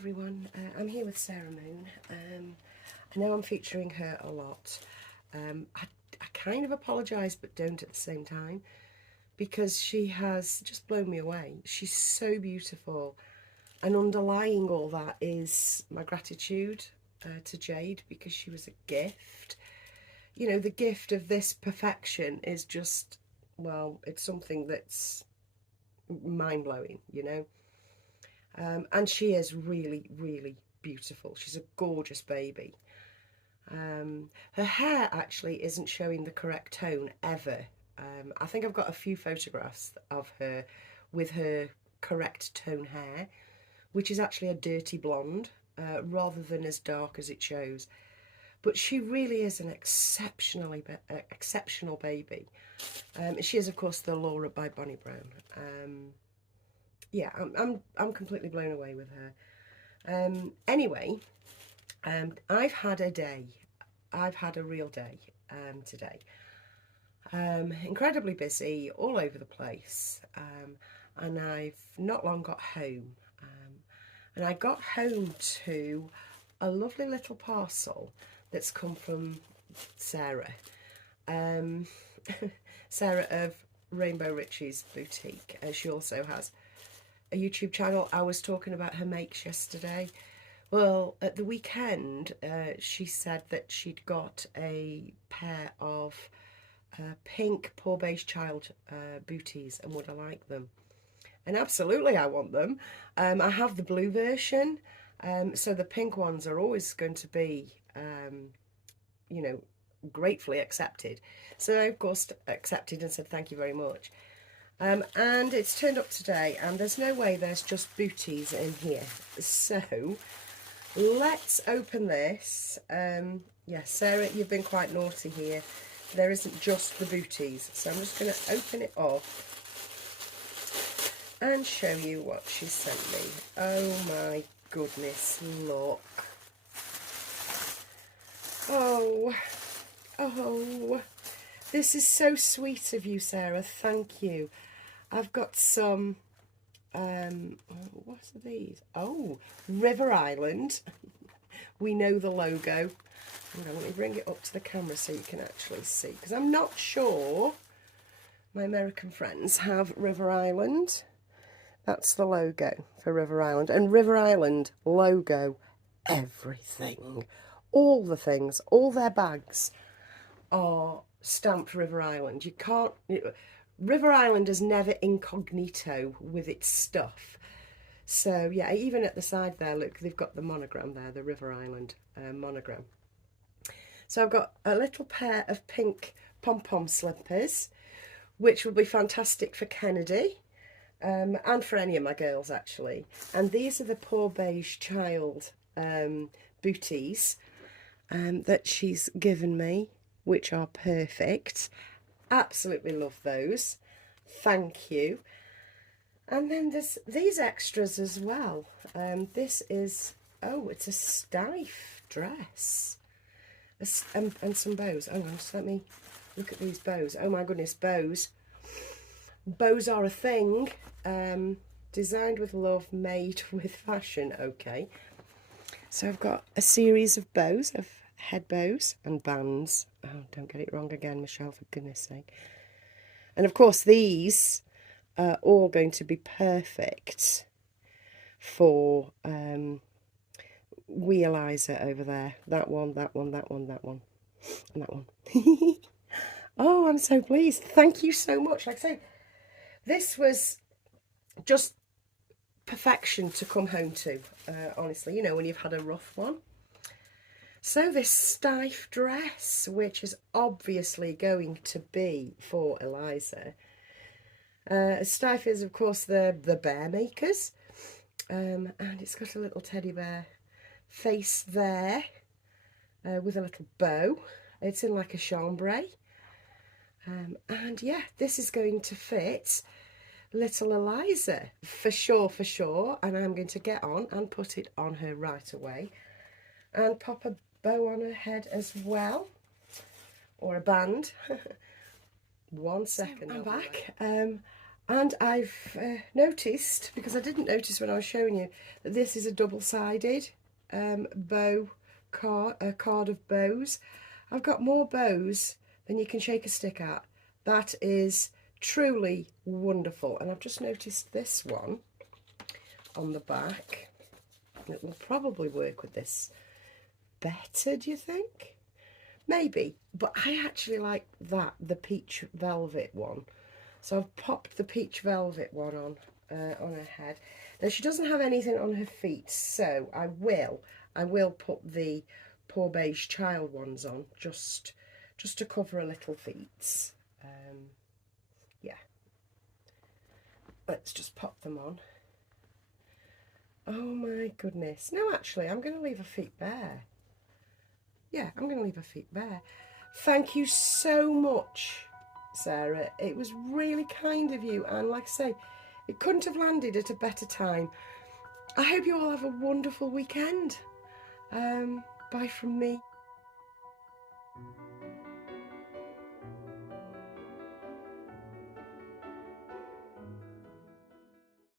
everyone, I'm here with Sarah Moon. I know I'm featuring her a lot. I kind of apologise but don't at the same time, because she has just blown me away. She's so beautiful, and underlying all that is my gratitude to Jade, because she was a gift. You know, the gift of this perfection is just, well, it's something that's mind-blowing, you know. And she is really, really beautiful. She's a gorgeous baby. Her hair actually isn't showing the correct tone ever. I think I've got a few photographs of her with her correct tone hair, which is actually a dirty blonde, rather than as dark as it shows. But she really is an exceptional baby. She is, of course, the Laura by Bonnie Brown. Yeah, I'm completely blown away with her. Anyway, I've had a day. I've had a real day today. Incredibly busy, all over the place, and I've not long got home. And I got home to a lovely little parcel that's come from Sarah. Sarah of Rainbow Riches Boutique. She also has a YouTube channel. I was talking about her makes yesterday. Well, at the weekend, she said that she'd got a pair of pink Poor Beige Child booties, and would I like them? And absolutely I want them. I have the blue version, so the pink ones are always going to be, you know, gratefully accepted. So I, of course, accepted and said thank you very much. And it's turned up today, and there's no way there's just booties in here. So let's open this. Yeah, Sarah, you've been quite naughty here. There isn't just the booties. So I'm just going to open it up and show you what she sent me. Oh my goodness, look. Oh, this is so sweet of you, Sarah. Thank you. I've got some, what are these? Oh, River Island. We know the logo. Let me bring it up to the camera so you can actually see, because I'm not sure my American friends have River Island. That's the logo for River Island. And River Island logo everything. All the things, all their bags are stamped River Island. You can't... River Island is never incognito with its stuff. So, yeah, even at the side there, look, they've got the monogram there, the River Island monogram. So I've got a little pair of pink pom-pom slippers, which would be fantastic for Kennedy, and for any of my girls, actually. And these are the Poor Beige Child booties that she's given me, which are perfect. Absolutely love those. Thank you. And then there's these extras as well. This is, oh, it's a stiff dress. And some bows. Hang on, just let me look at these bows. Oh my goodness, bows. Bows are a thing. Designed with love, made with fashion. Okay. So I've got a series of bows, of head bows and bands. Oh, don't get it wrong again, Michelle, for goodness sake. And of course, these are all going to be perfect for wee Eliza over there. That one, that one, that one, that one, and that one. Oh, I'm so pleased. Thank you so much. Like I say, this was just perfection to come home to, honestly, you know, when you've had a rough one. So this stiff dress, which is obviously going to be for Eliza. Stiff is, of course, the bear makers. And it's got a little teddy bear face there with a little bow. It's in like a chambray. And yeah, this is going to fit little Eliza for sure. And I'm going to get on and put it on her right away. And pop a bow on her head as well, or a band. 1 second, I'm back. And I've noticed, because I didn't notice when I was showing you, that this is a double-sided card of bows. I've got more bows than you can shake a stick at. That is truly wonderful. And I've just noticed this one on the back. It will probably work with this better, do you think? Maybe, but I actually like the peach velvet one. So I've popped the peach velvet one on her head. Now she doesn't have anything on her feet, so I will put the poor beige child ones on just to cover her little feet. Yeah, let's just pop them on. Oh my goodness! No, actually, I'm going to leave her feet bare. Yeah, I'm going to leave her feet bare. Thank you so much, Sarah. It was really kind of you, and like I say, it couldn't have landed at a better time. I hope you all have a wonderful weekend. Bye from me.